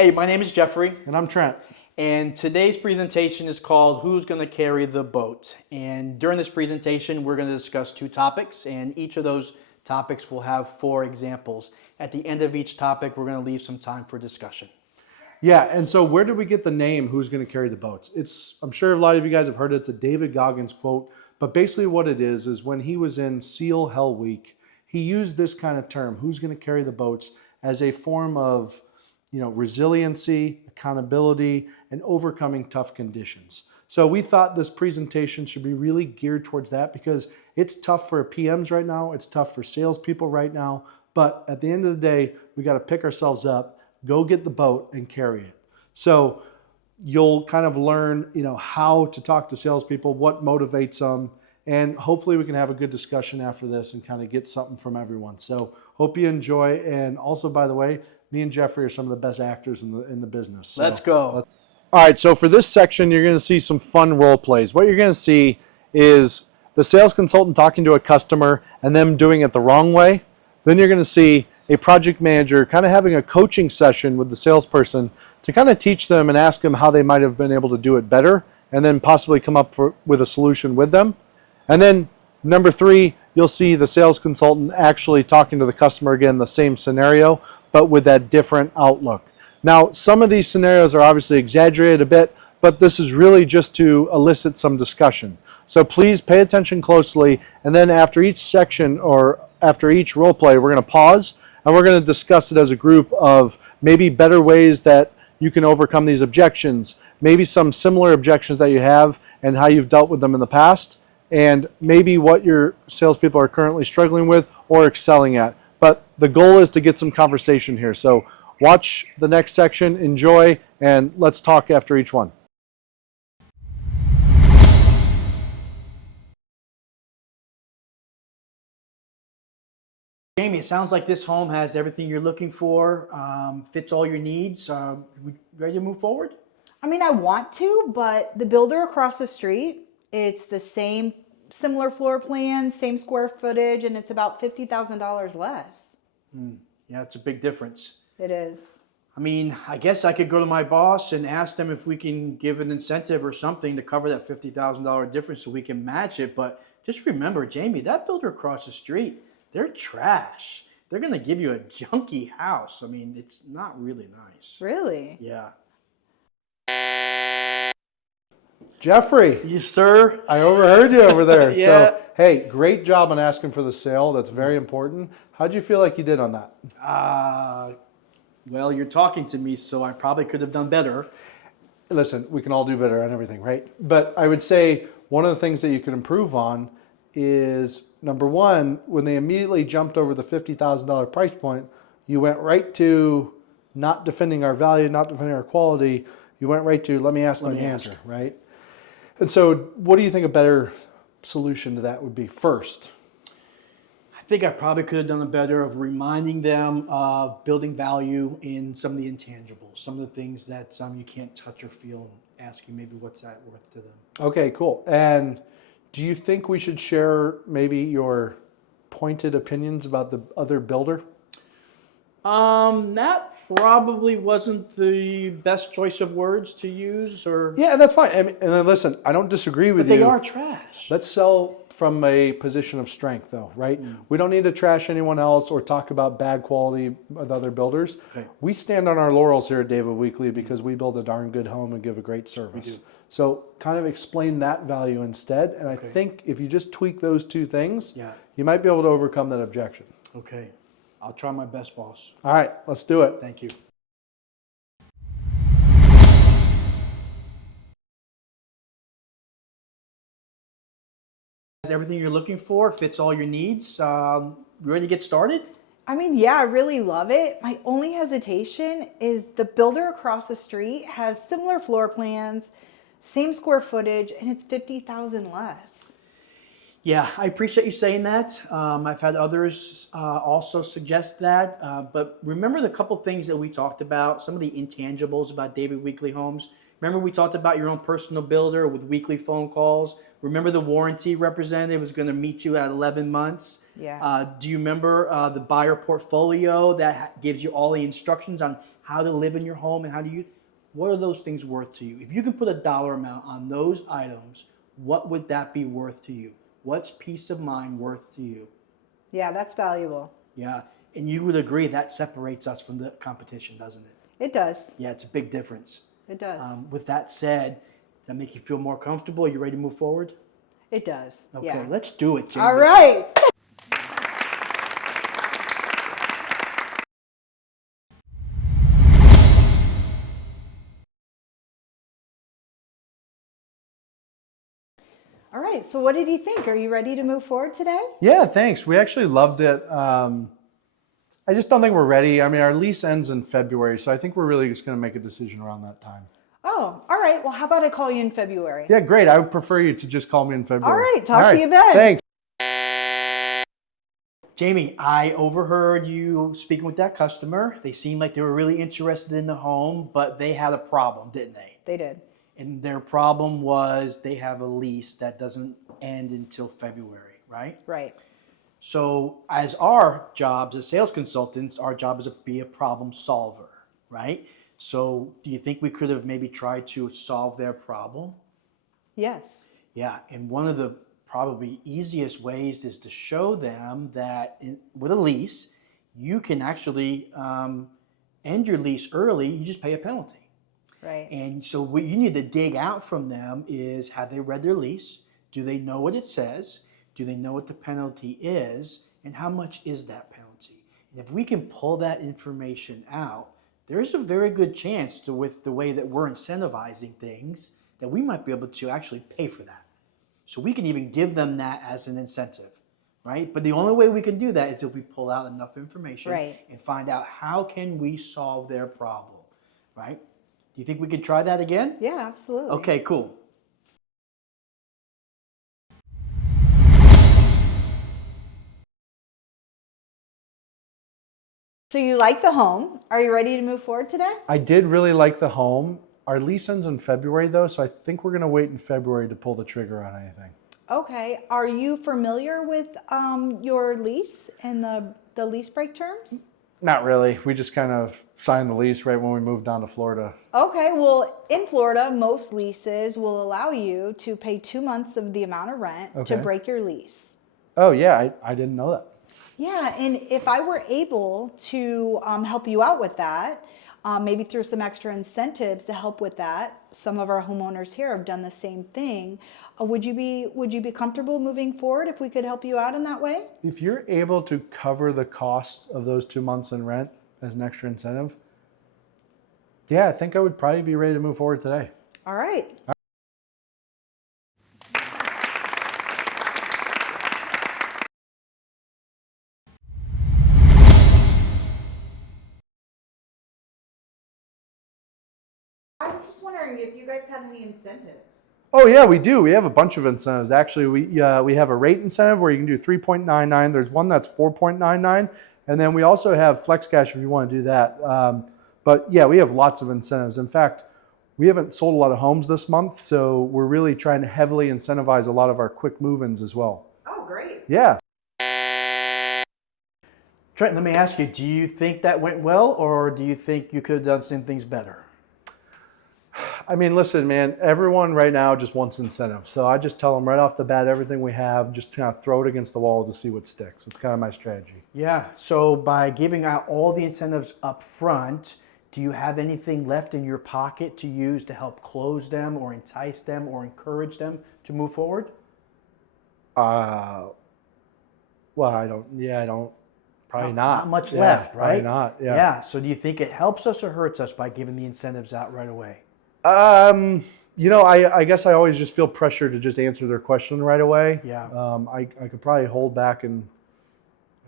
Hey, my name is Jeffrey, And I'm Trent. and today's presentation is called Who's Going to Carry the Boat? And during this presentation, we're going to discuss two topics, and each of those topics will have 4 examples. At the end of each topic, we're going to leave some time for discussion. Yeah, and so where did we get the name Who's Going to Carry the Boats? I'm sure a lot of you guys have heard it. It's a David Goggins quote, but basically what it is when he was in SEAL Hell Week, he used this kind of term, who's going to carry the boats, as a form of resiliency, accountability, and overcoming tough conditions. So we thought this presentation should be really geared towards that because it's tough for PMs right now, it's tough for salespeople right now, but at the end of the day, we got to pick ourselves up, go get the boat and carry it. So you'll kind of learn, how to talk to salespeople, what motivates them, and hopefully we can have a good discussion after this and kind of get something from everyone. So hope you enjoy. And also, by the way, me and Jeffrey are some of the best actors in the business. So Let's go. All right, so for this section, you're going to see some fun role plays. What you're going to see is the sales consultant talking to a customer and them doing it the wrong way. Then you're going to see a project manager kind of having a coaching session with the salesperson to kind of teach them and ask them how they might have been able to do it better and then possibly come up with a solution with them. And then number 3, you'll see the sales consultant actually talking to the customer again, the same scenario, but with that different outlook. Now, some of these scenarios are obviously exaggerated a bit, but this is really just to elicit some discussion. So please pay attention closely, and then after each section or after each role play, we're going to pause and we're going to discuss it as a group of maybe better ways that you can overcome these objections, maybe some similar objections that you have and how you've dealt with them in the past, and maybe what your salespeople are currently struggling with or excelling at. But the goal is to get some conversation here. So watch the next section, enjoy, and let's talk after each one. Jamie, it sounds like this home has everything you're looking for, fits all your needs. We ready to move forward? I mean, I want to, but the builder across the street, it's the same, similar floor plan, same square footage, and it's about $50,000 less. Yeah, it's a big difference. It is. I mean, I guess I could go to my boss and ask them if we can give an incentive or something to cover that $50,000 difference so we can match it. But just remember, Jamie, that builder across the street, they're trash. They're going to give you a junky house. I mean, it's not really nice. Really? Yeah. Jeffrey. Yes, sir. I overheard you over there. Yeah. So, hey, great job on asking for the sale. That's very important. How'd you feel like you did on that? Well, you're talking to me, so I probably could have done better. Listen, we can all do better on everything, right? But I would say one of the things that you can improve on is, number 1, when they immediately jumped over the $50,000 price point, you went right to not defending our value, not defending our quality. You went right to, let me ask my manager, right? And so what do you think a better solution to that would be first? I think I probably could have done a better of reminding them of building value in some of the intangibles, some of the things that you can't touch or feel, and asking maybe what's that worth to them. Okay, cool. And do you think we should share maybe your pointed opinions about the other builder? That probably wasn't the best choice of words to use, or Yeah, that's fine. I mean, and then listen, I don't disagree with but you. they are trash. Let's sell from a position of strength, though, right? We don't need to trash anyone else or talk about bad quality with other builders. Okay. We stand on our laurels here at David Weekly because we build a darn good home and give a great service. We do. So kind of explain that value instead. And I think if you just tweak those 2 things, Yeah. you might be able to overcome that objection. Okay. I'll try my best, boss. All right, let's do it. Thank you. Has everything you're looking for, fits all your needs. You ready to get started? I mean, yeah, I really love it. My only hesitation is the builder across the street has similar floor plans, same square footage, and it's $50,000 less. Yeah, I appreciate you saying that. I've had others also suggest that. But remember the couple things that we talked about, some of the intangibles about David Weekly Homes. Remember we talked about your own personal builder with weekly phone calls. Remember the warranty representative was going to meet you at 11 months. Yeah. Do you remember the buyer portfolio that gives you all the instructions on how to live in your home and how to use? What are those things worth to you? If you can put a dollar amount on those items, what would that be worth to you? What's peace of mind worth to you? Yeah, that's valuable. Yeah, and you would agree that separates us from the competition, doesn't it? It does. Yeah, it's a big difference. It does. With that said, does that make you feel more comfortable? Are you ready to move forward? It does. Okay, Yeah. let's do it, Jamie. All right. All right. So what did you think? Are you ready to move forward today? Yeah, thanks. We actually loved it. I just don't think we're ready. I mean, our lease ends in February, so I think we're really just going to make a decision around that time. Oh, all right. Well, how about I call you in February? Yeah, great. I would prefer you to just call me in February. All right. Talk to you then. Thanks. Jamie, I overheard you speaking with that customer. They seemed like they were really interested in the home, but they had a problem, didn't they? They did. And their problem was they have a lease that doesn't end until February, right? Right. So as our jobs as sales consultants, our job is to be a problem solver, right? So do you think we could have maybe tried to solve their problem? Yes. Yeah, and one of the probably easiest ways is to show them that with a lease, you can actually end your lease early, you just pay a penalty. Right. And so what you need to dig out from them is, have they read their lease? Do they know what it says? Do they know what the penalty is? And how much is that penalty? And if we can pull that information out, there's a very good chance to, with the way that we're incentivizing things, that we might be able to actually pay for that. So we can even give them that as an incentive, right? But the only way we can do that is if we pull out enough information Right. and find out how can we solve their problem, right? Do you think we could try that again? Yeah, absolutely. Okay, cool. So you like the home. Are you ready to move forward today? I did really like the home. Our lease ends in February, though, so I think we're going to wait in February to pull the trigger on anything. Okay. Are you familiar with your lease and the lease break terms? Not really. We just kind of signed the lease right when we moved down to Florida. Okay. Well, in Florida, most leases will allow you to pay 2 months of the amount of rent to Okay. break your lease. Oh, yeah, I didn't know that. Yeah, and if I were able to help you out with that, maybe through some extra incentives to help with that, some of our homeowners here have done the same thing. Would you be comfortable moving forward if we could help you out in that way? If you're able to cover the cost of those 2 months in rent as an extra incentive, yeah, I think I would probably be ready to move forward today. All right. I was just wondering if you guys had any incentives. Oh yeah, we do. We have a bunch of incentives. Actually, we have a rate incentive where you can do 3.99. There's one that's 4.99, and then we also have flex cash if you want to do that. But yeah, we have lots of incentives. In fact, we haven't sold a lot of homes this month, so we're really trying to heavily incentivize a lot of our quick move-ins as well. Oh, great. Yeah. Trent, let me ask you, do you think that went well, or do you think you could have done some things better? I mean, listen, man, everyone right now just wants incentive. So I just tell them right off the bat, everything we have, just kind of throw it against the wall to see what sticks. It's kind of my strategy. Yeah, so by giving out all the incentives up front, do you have anything left in your pocket to use to help close them or entice them or encourage them to move forward? Well, I don't. Probably Not much Yeah, left, probably right? not. Yeah. Yeah, so do you think it helps us or hurts us by giving the incentives out right away? I guess I always just feel pressure to just answer their question right away. Yeah. I could probably hold back and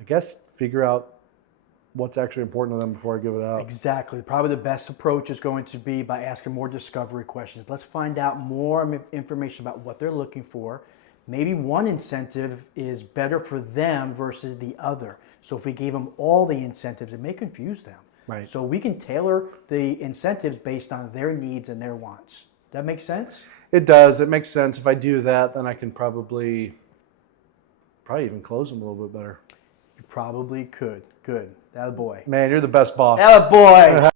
I guess figure out what's actually important to them before I give it out. Exactly. Probably the best approach is going to be by asking more discovery questions. Let's find out more information about what they're looking for. maybe one incentive is better for them versus the other. So if we gave them all the incentives, it may confuse them. Right. So we can tailor the incentives based on their needs and their wants. That makes sense? It does. It makes sense. If I do that, then I can probably even close them a little bit better. You probably could. Good. That boy. Man, you're the best boss. That boy.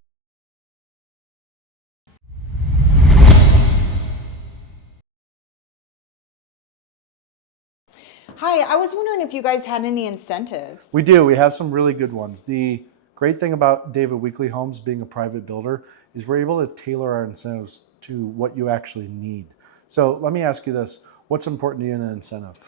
Hi, I was wondering if you guys had any incentives. We do. We have some really good ones. The great thing about David Weekly Homes being a private builder is we're able to tailor our incentives to what you actually need. So let me ask you this. What's important to you in an incentive?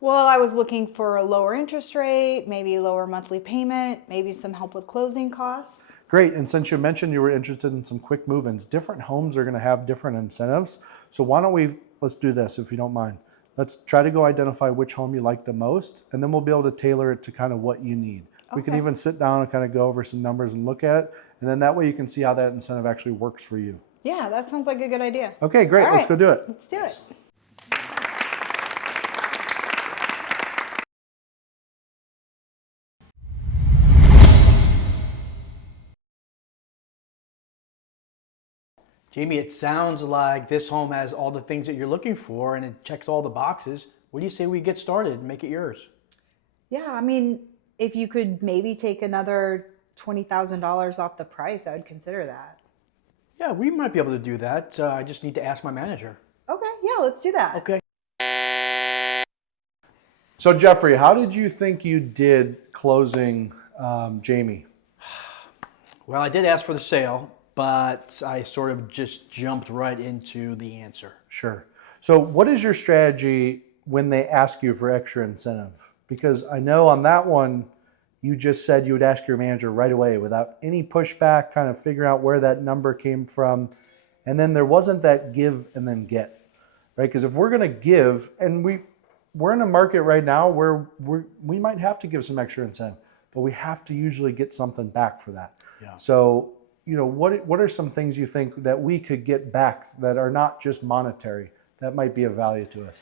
Well, I was looking for a lower interest rate, maybe lower monthly payment, maybe some help with closing costs. Great. And since you mentioned you were interested in some quick move-ins, different homes are going to have different incentives. So why don't let's do this if you don't mind. Let's try to go identify which home you like the most, and then we'll be able to tailor it to kind of what you need. We can even sit down and kind of go over some numbers and look at it, and then that way you can see how that incentive actually works for you. Yeah, that sounds like a good idea. Okay, great. All Let's right, go do it. Let's do it. Jamie, it sounds like this home has all the things that you're looking for and it checks all the boxes. What do you say we get started and make it yours? Yeah, I mean, if you could maybe take another $20,000 off the price, I would consider that. Yeah, we might be able to do that. I just need to ask my manager. Okay, yeah, let's do that. Okay. So Jeffrey, how did you think you did closing Jamie? Well, I did ask for the sale, but I sort of just jumped right into the answer. Sure. So what is your strategy when they ask you for extra incentive? Because I know on that one, you just said you would ask your manager right away without any pushback, kind of figure out where that number came from. And then there wasn't that give and then get, right? Because if we're going to give, and we're in a market right now where we might have to give some extra incentive, but we have to usually get something back for that. Yeah. So, you know, what are some things you think that we could get back that are not just monetary that might be of value to us?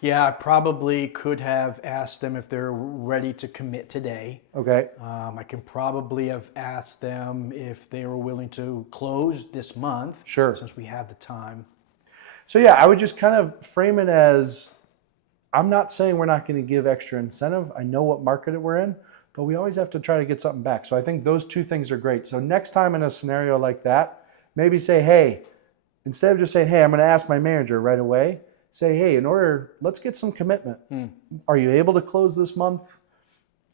Yeah, I probably could have asked them if they're ready to commit today. Okay. I can probably have asked them if they were willing to close this month. Sure. Since we have the time. So yeah, I would just kind of frame it as, I'm not saying we're not going to give extra incentive. I know what market we're in, but we always have to try to get something back. So I think those two things are great. So next time in a scenario like that, maybe say, hey, instead of just saying, hey, I'm going to ask my manager right away, say, hey, let's get some commitment. Are you able to close this month?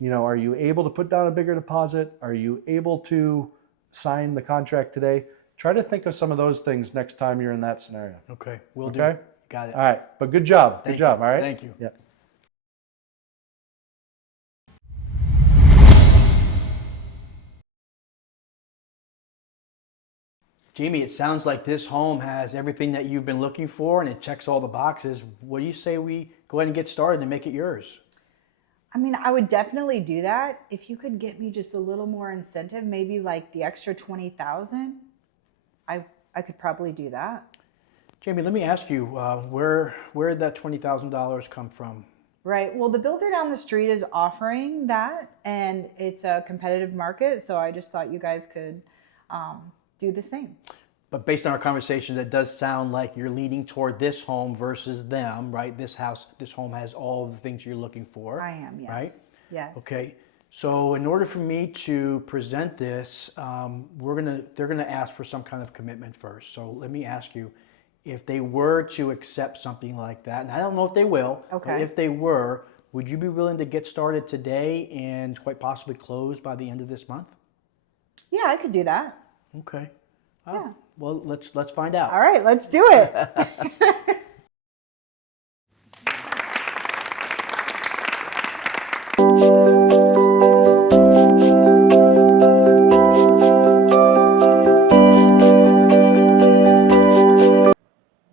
You know, are you able to put down a bigger deposit? Are you able to sign the contract today? Try to think of some of those things next time you're in that scenario. Okay, we'll do. Okay? Got it. All right, but good job. Thank Good job, you. all right? Thank you. Yeah. Jamie, it sounds like this home has everything that you've been looking for and it checks all the boxes. What do you say we go ahead and get started and make it yours? I mean, I would definitely do that. If you could get me just a little more incentive, maybe like the extra 20,000, I could probably do that. Jamie, let me ask you, where did that $20,000 come from? Right. Well, the builder down the street is offering that, and it's a competitive market. So I just thought you guys could do the same. But based on our conversation, that does sound like you're leaning toward this home versus them, right? This home has all of the things you're looking for. I am, yes. Right? Yes. Okay. So in order for me to present this, they're gonna ask for some kind of commitment first. So let me ask you, if they were to accept something like that, and I don't know if they will, Okay. but if they were, would you be willing to get started today and quite possibly close by the end of this month? Yeah, I could do that. Okay. Yeah. Well, let's find out. All right, let's do it.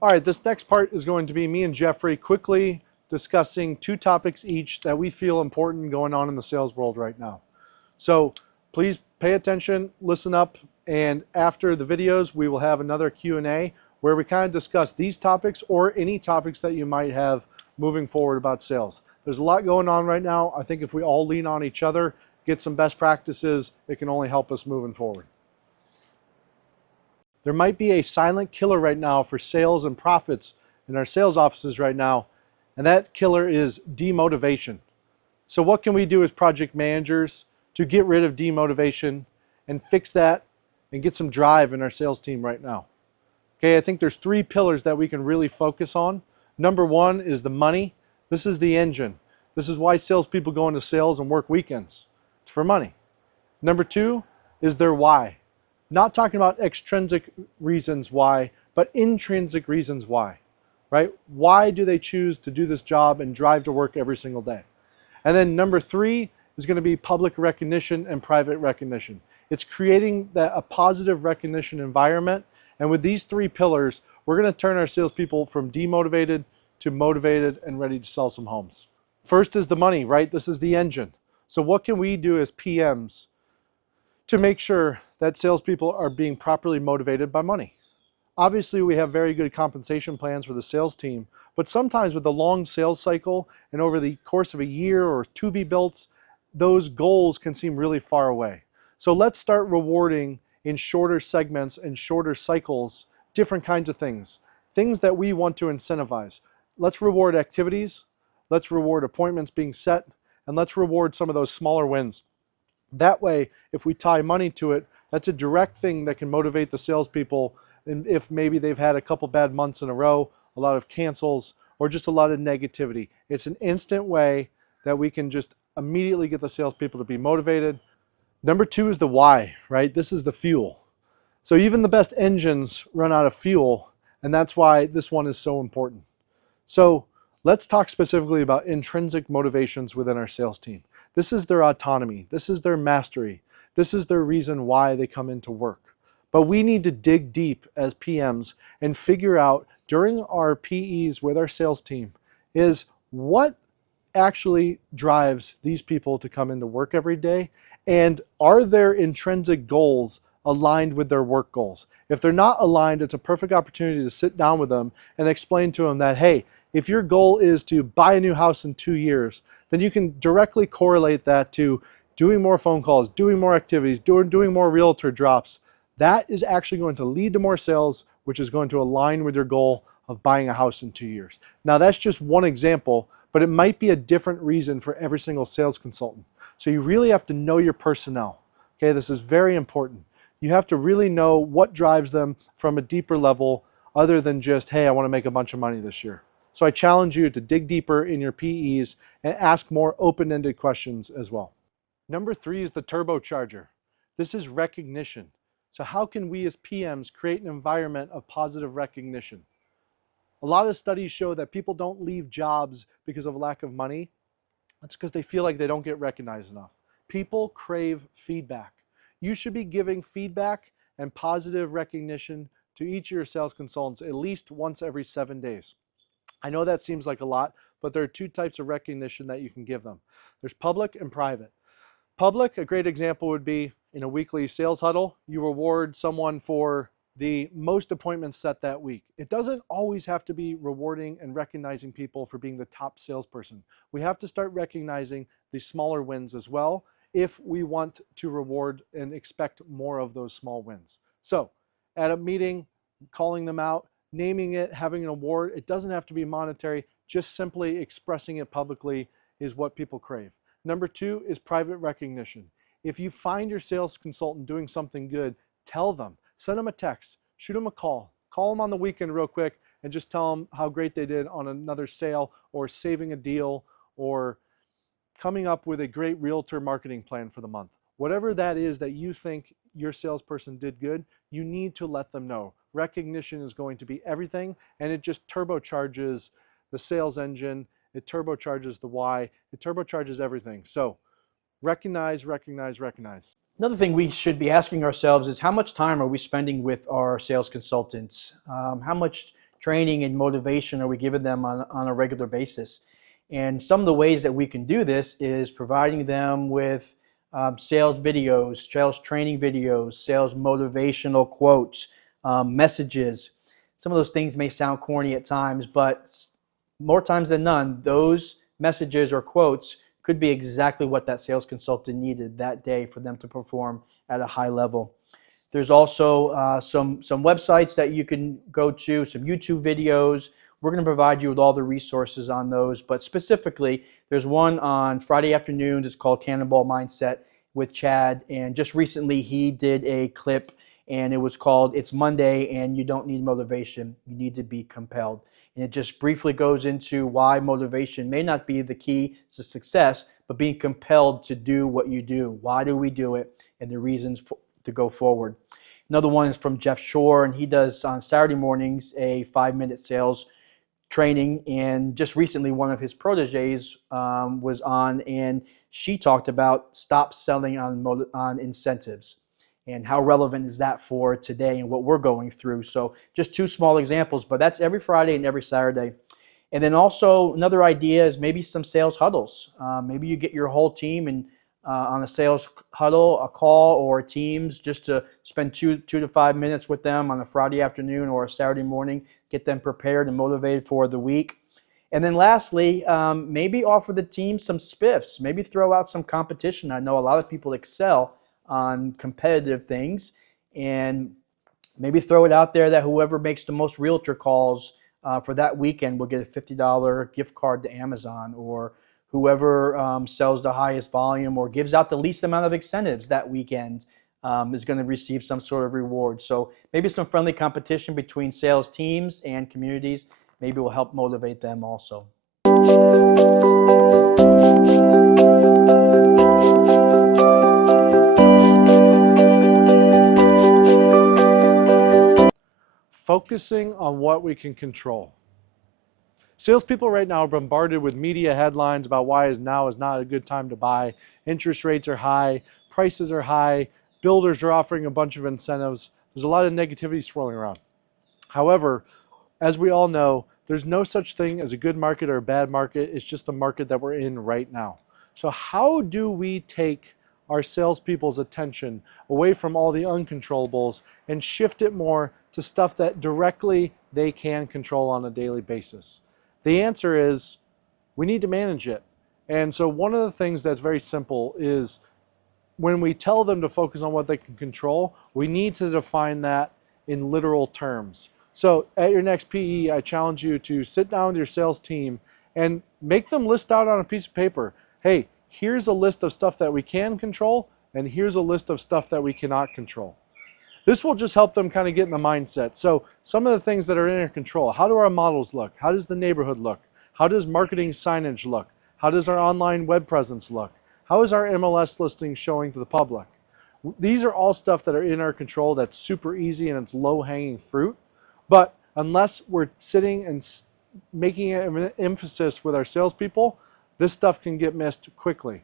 All right, this next part is going to be me and Jeffrey quickly discussing two topics each that we feel important going on in the sales world right now. So please pay attention, listen up, and after the videos, we will have another Q&A where we kind of discuss these topics or any topics that you might have moving forward about sales. There's a lot going on right now. I think if we all lean on each other, get some best practices, it can only help us moving forward. There might be a silent killer right now for sales and profits in our sales offices right now, and that killer is demotivation. So what can we do as project managers to get rid of demotivation and fix that and get some drive in our sales team right now? Okay, I think there's 3 pillars that we can really focus on. Number 1 is the money. This is the engine. This is why salespeople go into sales and work weekends. It's for money. Number 2 is their why. Not talking about extrinsic reasons why, but intrinsic reasons why, right? Why do they choose to do this job and drive to work every single day? And then number 3 is going to be public recognition and private recognition. It's creating a positive recognition environment. And with these 3 pillars, we're going to turn our salespeople from demotivated to motivated and ready to sell some homes. First is the money, right? This is the engine. So what can we do as PMs to make sure that salespeople are being properly motivated by money? Obviously, we have very good compensation plans for the sales team, but sometimes with the long sales cycle and over the course of a year or to-be-builts, those goals can seem really far away. So let's start rewarding in shorter segments and shorter cycles different kinds of things that we want to incentivize. Let's reward activities, let's reward appointments being set, and let's reward some of those smaller wins. That way, if we tie money to it, that's a direct thing that can motivate the salespeople. And if maybe they've had a couple bad months in a row, a lot of cancels, or just a lot of negativity, it's an instant way that we can just immediately get the salespeople to be motivated. Number 2 is the why, right? This is the fuel. So even the best engines run out of fuel, and that's why this one is so important. So let's talk specifically about intrinsic motivations within our sales team. This is their autonomy. This is their mastery. This is their reason why they come into work. But we need to dig deep as PMs and figure out during our PEs with our sales team is what actually drives these people to come into work every day, and are their intrinsic goals aligned with their work goals? If they're not aligned, it's a perfect opportunity to sit down with them and explain to them that, hey, if your goal is to buy a new house in 2 years, then you can directly correlate that to doing more phone calls, doing more activities, doing more realtor drops. That is actually going to lead to more sales, which is going to align with your goal of buying a house in 2 years. Now that's just one example, but it might be a different reason for every single sales consultant. So you really have to know your personnel. Okay, this is very important. You have to really know what drives them from a deeper level other than just, hey, I want to make a bunch of money this year. So I challenge you to dig deeper in your PEs and ask more open-ended questions as well. Number 3 is the turbocharger. This is recognition. So how can we as PMs create an environment of positive recognition? A lot of studies show that people don't leave jobs because of lack of money. That's because they feel like they don't get recognized enough. People crave feedback. You should be giving feedback and positive recognition to each of your sales consultants at least once every 7 days. I know that seems like a lot, but there are 2 types of recognition that you can give them. There's public and private. Public, a great example would be in a weekly sales huddle, you reward someone for the most appointments set that week. It doesn't always have to be rewarding and recognizing people for being the top salesperson. We have to start recognizing the smaller wins as well if we want to reward and expect more of those small wins. So at a meeting, calling them out, naming it, having an award, it doesn't have to be monetary, just simply expressing it publicly is what people crave. Number 2 is private recognition. If you find your sales consultant doing something good, tell them. Send them a text, shoot them a call them on the weekend real quick and just tell them how great they did on another sale or saving a deal or coming up with a great realtor marketing plan for the month. Whatever that is that you think your salesperson did good, you need to let them know. Recognition is going to be everything, and it just turbocharges the sales engine, it turbocharges the why, it turbocharges everything. So recognize, recognize, recognize. Another thing we should be asking ourselves is how much time are we spending with our sales consultants? How much training and motivation are we giving them on a regular basis? And some of the ways that we can do this is providing them with sales videos, sales training videos, sales motivational quotes, messages. Some of those things may sound corny at times, but more times than none, those messages or quotes could be exactly what that sales consultant needed that day for them to perform at a high level. There's also some websites that you can go to, some YouTube videos. We're going to provide you with all the resources on those, but specifically, there's one on Friday afternoons. It's called Cannonball Mindset with Chad, and just recently he did a clip, and it was called "It's Monday and You Don't Need Motivation. You Need to Be Compelled." And it just briefly goes into why motivation may not be the key to success, but being compelled to do what you do. Why do we do it? And the reasons to go forward. Another one is from Jeff Shore, and he does on Saturday mornings a 5-minute sales training. And just recently, one of his proteges was on, and she talked about stop selling on incentives. And how relevant is that for today and what we're going through? So, just two small examples, but that's every Friday and every Saturday. And then also another idea is maybe some sales huddles. Maybe you get your whole team and on a sales huddle, a call, or Teams, just to spend 2 to 5 minutes with them on a Friday afternoon or a Saturday morning, get them prepared and motivated for the week. And then lastly, maybe offer the team some spiffs, maybe throw out some competition. I know a lot of people excel on competitive things, and maybe throw it out there that whoever makes the most realtor calls for that weekend will get a $50 gift card to Amazon, or whoever sells the highest volume or gives out the least amount of incentives that weekend is going to receive some sort of reward. So maybe some friendly competition between sales teams and communities maybe will help motivate them also. Focusing on what we can control. Salespeople right now are bombarded with media headlines about why now is not a good time to buy. Interest rates are high, prices are high, builders are offering a bunch of incentives. There's a lot of negativity swirling around. However, as we all know, there's no such thing as a good market or a bad market. It's just the market that we're in right now. So how do we take our salespeople's attention away from all the uncontrollables and shift it more to stuff that directly they can control on a daily basis? The answer is we need to manage it. And so one of the things that's very simple is when we tell them to focus on what they can control, we need to define that in literal terms. So at your next PE, I challenge you to sit down with your sales team and make them list out on a piece of paper, hey, here's a list of stuff that we can control, and here's a list of stuff that we cannot control. This will just help them kind of get in the mindset. So some of the things that are in our control, how do our models look? How does the neighborhood look? How does marketing signage look? How does our online web presence look? How is our MLS listing showing to the public? These are all stuff that are in our control that's super easy and it's low-hanging fruit. But unless we're sitting and making an emphasis with our salespeople, this stuff can get missed quickly.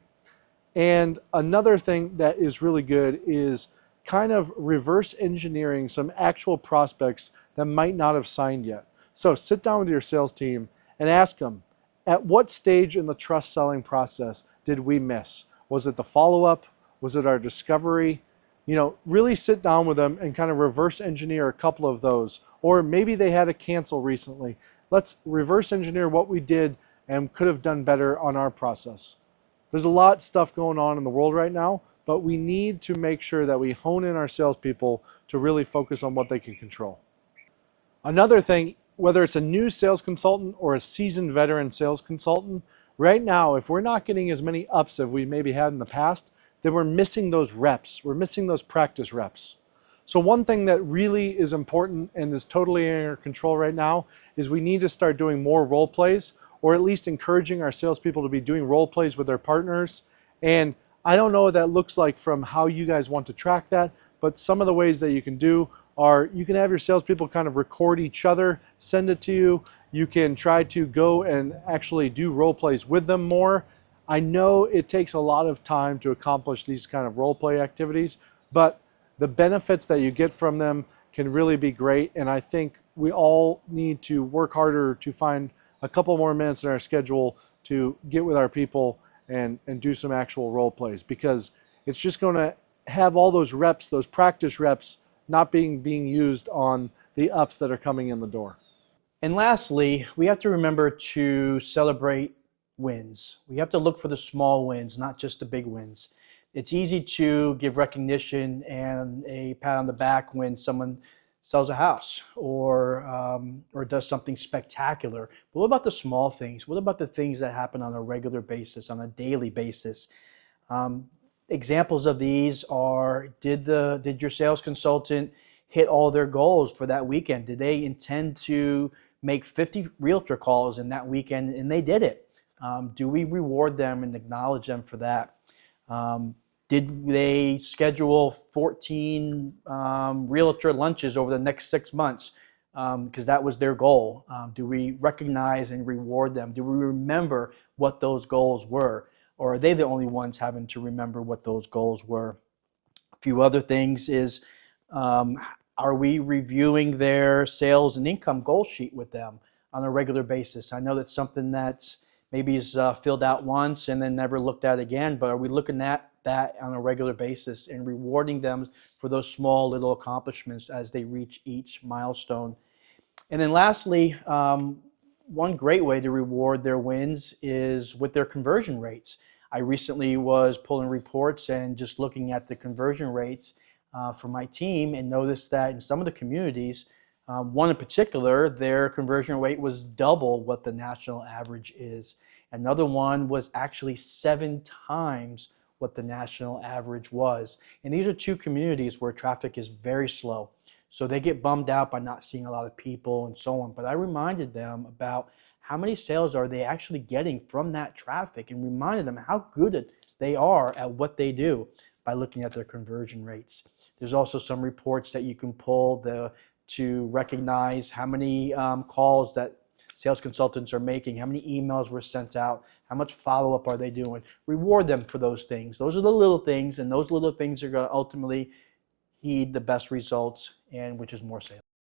And another thing that is really good is kind of reverse engineering some actual prospects that might not have signed yet. So sit down with your sales team and ask them, at what stage in the trust selling process did we miss? Was it the follow-up? Was it our discovery? You know, really sit down with them and kind of reverse engineer a couple of those. Or maybe they had a cancel recently. Let's reverse engineer what we did and could have done better on our process. There's a lot of stuff going on in the world right now, but we need to make sure that we hone in our salespeople to really focus on what they can control. Another thing, whether it's a new sales consultant or a seasoned veteran sales consultant, right now, if we're not getting as many ups as we maybe had in the past, then we're missing those reps. We're missing those practice reps. So one thing that really is important and is totally in our control right now is we need to start doing more role plays, or at least encouraging our salespeople to be doing role plays with their partners. And I don't know what that looks like from how you guys want to track that, but some of the ways that you can do are you can have your salespeople kind of record each other, send it to you. You can try to go and actually do role plays with them more. I know it takes a lot of time to accomplish these kind of role play activities, but the benefits that you get from them can really be great. And I think we all need to work harder to find a couple more minutes in our schedule to get with our people and do some actual role plays, because it's just going to have all those reps, those practice reps, not being used on the ups that are coming in the door. And lastly, we have to remember to celebrate wins. We have to look for the small wins, not just the big wins. It's easy to give recognition and a pat on the back when someone sells a house or does something spectacular. But what about the small things? What about the things that happen on a regular basis, on a daily basis? Um, Examples of these are, did your sales consultant hit all their goals for that weekend? Did they intend to make 50 realtor calls in that weekend and they did it? Do we reward them and acknowledge them for that? Um, did they schedule 14 realtor lunches over the next 6 months? Because that was their goal. Do we recognize and reward them? Do we remember what those goals were? Or are they the only ones having to remember what those goals were? A few other things is, um, are we reviewing their sales and income goal sheet with them on a regular basis? I know that's something that's maybe is filled out once and then never looked at again, but are we looking at that on a regular basis and rewarding them for those small little accomplishments as they reach each milestone? And then lastly, one great way to reward their wins is with their conversion rates. I recently was pulling reports and just looking at the conversion rates for my team and noticed that in some of the communities, one in particular, their conversion rate was double what the national average is. Another one was actually 7 times what the national average was. And these are two communities where traffic is very slow. So they get bummed out by not seeing a lot of people and so on. But I reminded them about how many sales are they actually getting from that traffic and reminded them how good they are at what they do by looking at their conversion rates. There's also some reports that you can pull to recognize how many calls that sales consultants are making, how many emails were sent out, how much follow-up are they doing. Reward them for those things. Those are the little things, and those little things are going to ultimately heed the best results, and which is more sales.